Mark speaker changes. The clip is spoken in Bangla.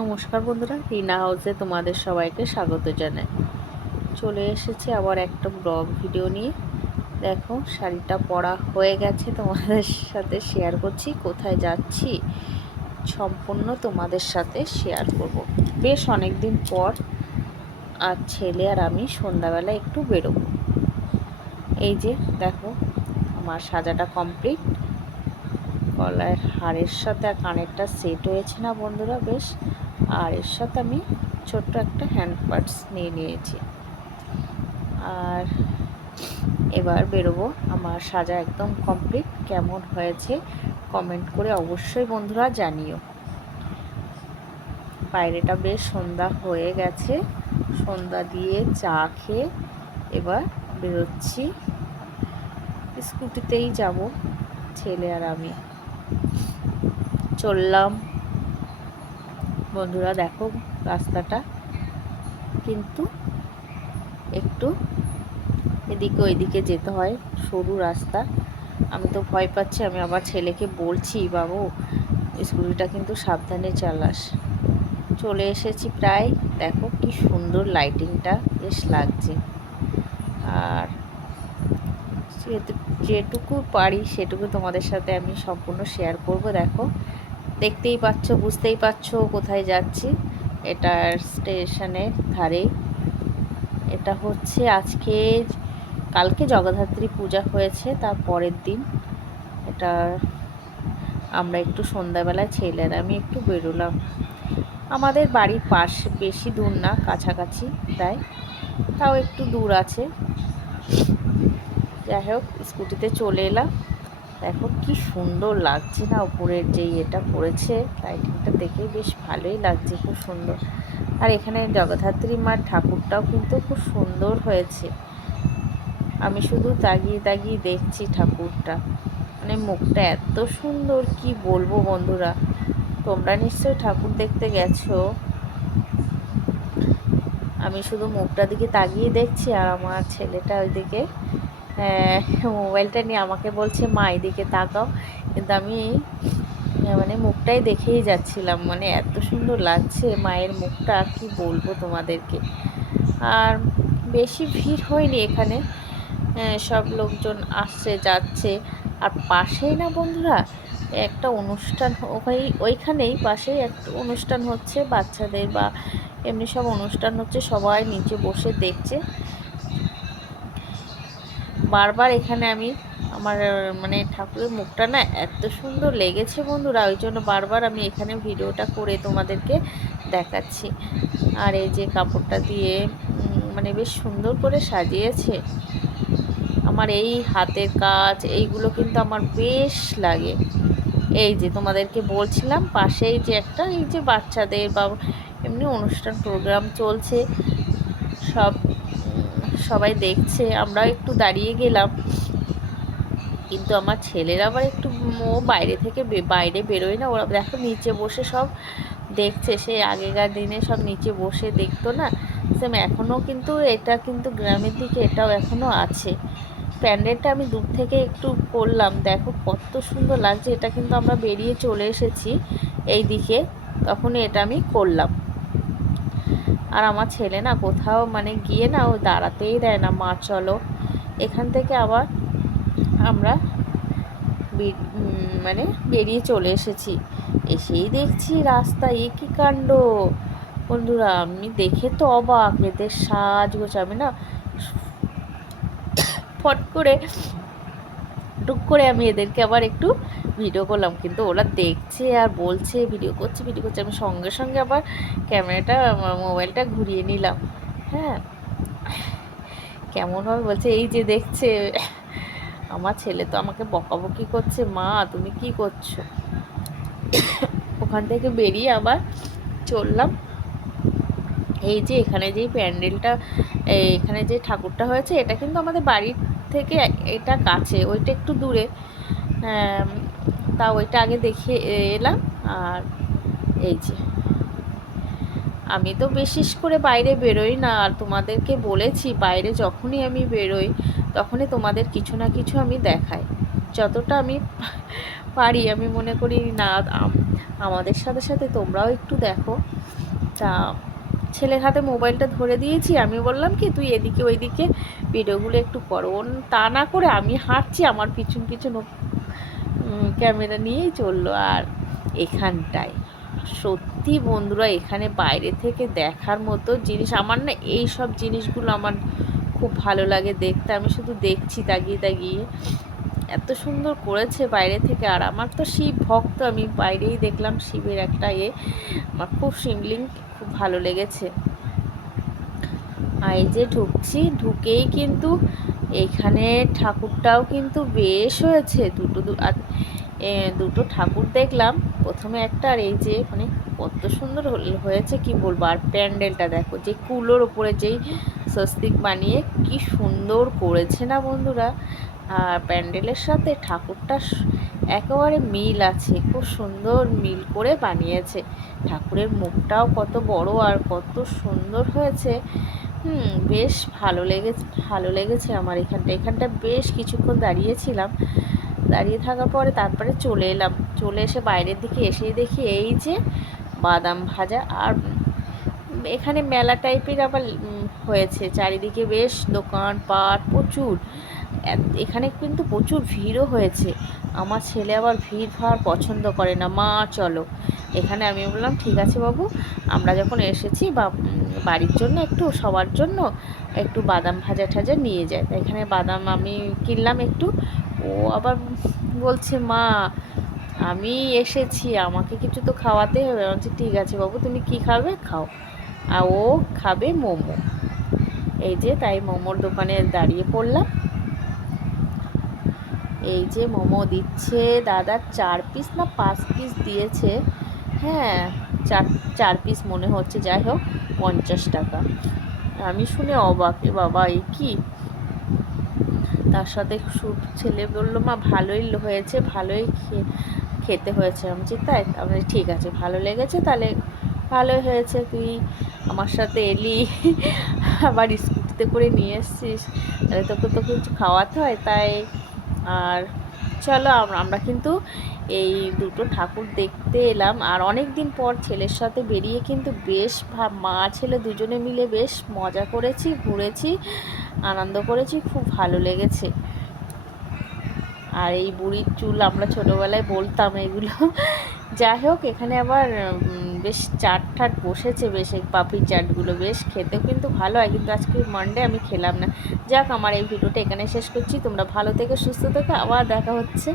Speaker 1: নমস্কার বন্ধুরা, রিনা হাউসে তোমাদের সবাইকে স্বাগত জানাই। চলে এসেছি আবার একটা ব্লগ ভিডিও নিয়ে। দেখো, শাড়িটা পরা হয়ে গেছে, তোমাদের সাথে শেয়ার করছি, কোথায় যাচ্ছি সম্পূর্ণ তোমাদের সাথে শেয়ার করব। বেশ অনেক দিন পর আর ছেলে আর আমি সন্ধ্যাবেলা একটু বেরোবো। এই যে, দেখো, আমার সাজাটা কমপ্লিট গলার হারের সাথে কানেরটা সেট হয়েছে না বন্ধুরা, বেশ। আর এর সাথে আমি ছোট্ট একটা হ্যান্ড পার্টস নিয়ে নিয়েছি। আর এবার বেরোবো। আমার সাজা একদম কমপ্লিট কেমন হয়েছে কমেন্ট করে অবশ্যই বন্ধুরা জানিও। বাইরেটা বেশ সন্ধ্যা হয়ে গেছে। সন্ধ্যা দিয়ে চা খেয়ে এবার বেরোচ্ছি। স্কুটিতেই যাব, ছেলে আর আমি। চললাম। বন্ধুরা দেখো রাস্তাটা। কিন্তু একটু এদিকে ওইদিকে যেতে হয়, সরু রাস্তা। আমি তো ভয় পাচ্ছি, আমি আবার ছেলেকে বলছি, বাবু, স্কুটিটা কিন্তু সাবধানে চালাস। চলে এসেছি প্রায়। দেখো কি সুন্দর লাইটিংটা বেশ লাগছে। আর যেটুকু পারি সেটুকু তোমাদের সাথে আমি সম্পূর্ণ শেয়ার করব। দেখো দেখতেই পাচ্ছ, বুঝতেই পারছ কোথায় যাচ্ছি। এটা স্টেশনের ধারে। এটা হচ্ছে আজকে, কালকে জগদ্ধাত্রী পূজা হয়েছে, তার পরের দিন। এটা আমরা একটু সন্ধ্যাবেলায় ছেলের আমি একটু বেরোলাম। আমাদের বাড়ির পাশ বেশি দূর না, কাছাকাছি প্রায়। তাও একটু দূর আছে। যাই হোক, স্কুটিতে চলে এলাম। দেখো কি সুন্দর লাগছে না উপরের যে এটা পড়েছে? লাইটিংটা দেখে বেশ ভালোই লাগছে, খুব সুন্দর। আর এখানে জগদ্ধাত্রী মার ঠাকুরটাও কিন্তু খুব সুন্দর হয়েছে। আমি শুধু তাগিয়ে তাগিয়ে দেখছি ঠাকুরটা। মানে মুখটা এত সুন্দর, কি বলব বন্ধুরা? তোমরা নিশ্চয়ই ঠাকুর দেখতে গেছো। আমি শুধু মুখটা দিকে তাকিয়ে দেখছি আর আমার ছেলেটা ওইদিকে মোবাইলটা নিয়ে আমাকে বলছে, মা, এদিকে তাকাও। কিন্তু আমি মানে মুখটাই দেখেই যাচ্ছিলাম। মানে এত সুন্দর লাগছে মায়ের মুখটা, কি বলব তোমাদেরকে? আর বেশি ভিড় হয়নি এখানে। সব লোকজন আসছে, যাচ্ছে। আর পাশেই না বন্ধুরা, একটা অনুষ্ঠান ওই, ওইখানেই পাশেই একটা অনুষ্ঠান হচ্ছে। বাচ্চাদের বা এমনি সব অনুষ্ঠান হচ্ছে, সবাই নিচে বসে দেখছে। বারবার এখানে আমি আমার মানে ঠাকুরের মুখটা না এত সুন্দর লেগেছে বন্ধুরা, ওই জন্য বারবার আমি এখানে ভিডিওটা করে তোমাদেরকে দেখাচ্ছি। আর এই যে কাপড়টা দিয়ে মানে বেশ সুন্দর করে সাজিয়েছে। আমার এই হাতের কাজ, এইগুলো কিন্তু আমার বেশ লাগে। এই যে তোমাদেরকে বলছিলাম, পাশেই যে একটা, এই যে বাচ্চাদের বা এমনি অনুষ্ঠান প্রোগ্রাম চলছে, সব সবাই দেখছে, আমরা একটু দাঁড়িয়ে গেলাম। কিন্তু আমার ছেলেরা আবার একটু ও বাইরে থেকে বাইরে বেরোয় না, ওরা দেখো নিচে বসে সব দেখছে। সে আগেকার দিনে সব নিচে বসে দেখতো না। সেম এখনও কিন্তু এটা কিন্তু গ্রামের দিকে এটাও এখনও আছে। প্যান্ডেলটা আমি দূর থেকে একটু করলাম। দেখো কত সুন্দর লাগছে, এটা কিন্তু আমরা বেরিয়ে চলে এসেছি এই দিকে তখন এটা আমি করলাম। আর আমার ছেলে না কোথাও মানে গিয়ে না ও দাঁড়াতেই দেয় না, মা চলো। এখান থেকে আবার আমরা মানে বেরিয়ে চলে এসেছি। এসেই দেখছি রাস্তা, এ কী কাণ্ড? বন্ধুরা, আমি দেখে তো অবাক, এদের সাজ আমি না। ফট করে, টুক করে আমি এদেরকে আবার একটু ভিডিও করলাম, কিন্তু ওরা দেখছে আর বলছে ভিডিও করছে ভিডিও করছে। আমি সঙ্গে সঙ্গে আবার ক্যামেরাটা, মোবাইলটা ঘুরিয়ে নিলাম। হ্যাঁ কেমনভাবে বলছে, এই যে দেখছে, আমার ছেলে তো আমাকে বকাবকি করছে, মা, তুমি কি করছ? ওখান থেকে বেরিয়ে আবার চললাম। এই যে এখানে যেই প্যান্ডেলটা, এখানে যে ঠাকুরটা হয়েছে, এটা কিন্তু আমাদের বাড়ির থেকে এটা কাছে, ওইটা একটু দূরে। তা ওইটা আগে দেখে এলাম, আর এই যে। আমি তো বিশেষ করে বাইরে বেরোই না, আর তোমাদেরকে বলেছি, বাইরে যখনই আমি বেরোই, তখনই তোমাদের কিছু না কিছু আমি দেখাই। যতটা আমি পারি, আমি মনে করি, না আমাদের সাথে সাথে তোমরাও একটু দেখো। তা, ছেলের হাতে মোবাইলটা ধরে দিয়েছি, আমি বললাম কি, তুই এদিকে ওইদিকে ভিডিওগুলো একটু করো। তা না করে আমি হাঁটছি, আমার পিছন পিছন ক্যামেরা নিয়েই চলল আর এখানটায়। সত্যি বন্ধুরা, এখানে বাইরে থেকে দেখার মতো জিনিস, আমার না এই সব জিনিসগুলো আমার খুব ভালো লাগে দেখতে। আমি শুধু দেখছি তাকিয়ে তাকিয়ে। এত সুন্দর করেছে বাইরে থেকে। আর আমার তো শিব ভক্ত, আমি বাইরেই দেখলাম শিবের একটা ইয়ে। আমার খুব শিবলিং খুব ভালো লেগেছে। আর এই যে ঢুকছি, ঢুকেই কিন্তু এইখানে ঠাকুরটাও কিন্তু বেশ হয়েছে। দুটো দুটো ঠাকুর দেখলাম। প্রথমে একটা আর এই যে মানে কত সুন্দর হয়েছে কি বলব? আর প্যান্ডেলটা দেখো, যে কুলোর ওপরে যেই স্বস্তিক বানিয়ে কি সুন্দর করেছে না বন্ধুরা? আর প্যান্ডেলের সাথে ঠাকুরটা একেবারে মিল আছে, খুব সুন্দর মিল করে বানিয়েছে। ঠাকুরের মুখটাও কত বড় আর কত সুন্দর হয়েছে। হুম, বেশ ভালো লেগেছে ভালো লেগেছে আমার এখানটা। এখানটা বেশ কিছুক্ষণ দাঁড়িয়েছিলাম। দাঁড়িয়ে থাকার পরে তারপরে চলে এলাম। চলে এসে বাইরের দিকে এসেই দেখি এই যে বাদাম ভাজা আর এখানে মেলা টাইপের আবার হয়েছে। চারিদিকে বেশ দোকান পাট প্রচুর এখানে কিন্তু প্রচুর ভিড়ও হয়েছে। আমার ছেলে আবার ভিড় ভাড় পছন্দ করে না। মা, চলো। এখানে আমি বললাম, ঠিক আছে বাবু। আমরা যখন এসেছি বা বাড়ির জন্য একটু, সবার জন্য একটু বাদাম ভাজা ঠাজা নিয়ে যায়। এখানে বাদাম আমি কিনলাম একটু। ও আবার বলছে, মা, আমি এসেছি, আমাকে কিছু তো খাওয়াতে হবে। বলছি, ঠিক আছে বাবু, তুমি কি খাবে? খাও। আর ও খাবে মোমো। এই যে, তাই মোমোর দোকানে দাঁড়িয়ে পড়লাম। এই যে, মোমো দিচ্ছে। দাদা চার পিস না পাঁচ পিস দিয়েছে। হ্যাঁ চার চার পিস মনে হচ্ছে, যাই হোক, পঞ্চাশ টাকা। আমি শুনে অবাক বাবা এই কি? তার সাথে ছেলে বলল, মা, ভালোই হয়েছে, ভালোই খেতে হয়েছে। আমি বলছি, তাই? আমি ঠিক আছে, ভালো লেগেছে, তাহলে ভালোই হয়েছে। তুই আমার সাথে এলি, আবার স্কুটিতে করে নিয়ে এসছিস, তাহলে তোকে তো কিছু খাওয়াতে হয়, তাই। আর চলো আমরা কিন্তু এই দুটো ঠাকুর দেখতে এলাম। আর অনেক দিন পর ছেলের সাথে বেরিয়ে কিন্তু বেশ মা ছেলে দুজনে মিলে বেশ মজা করেছি, ঘুরেছি, আনন্দ করেছি, খুব ভালো লেগেছে। আর এই বুড়ির চুল আমরা ছোটোবেলায় বলতাম এগুলো। যাই হোক, এখানে আবার বেশ চাট ঠাট বসেছে বেশ, এই পাপড়ি চাটগুলো বেশ খেতেও কিন্তু ভালো হয়। কিন্তু আজকে মানডে আমি খেলাম না। যাক, আমার এই ভিডিওটা এখানে শেষ করছি। তোমরা ভালো থেকে, সুস্থ থেকে। আবার দেখা হচ্ছে।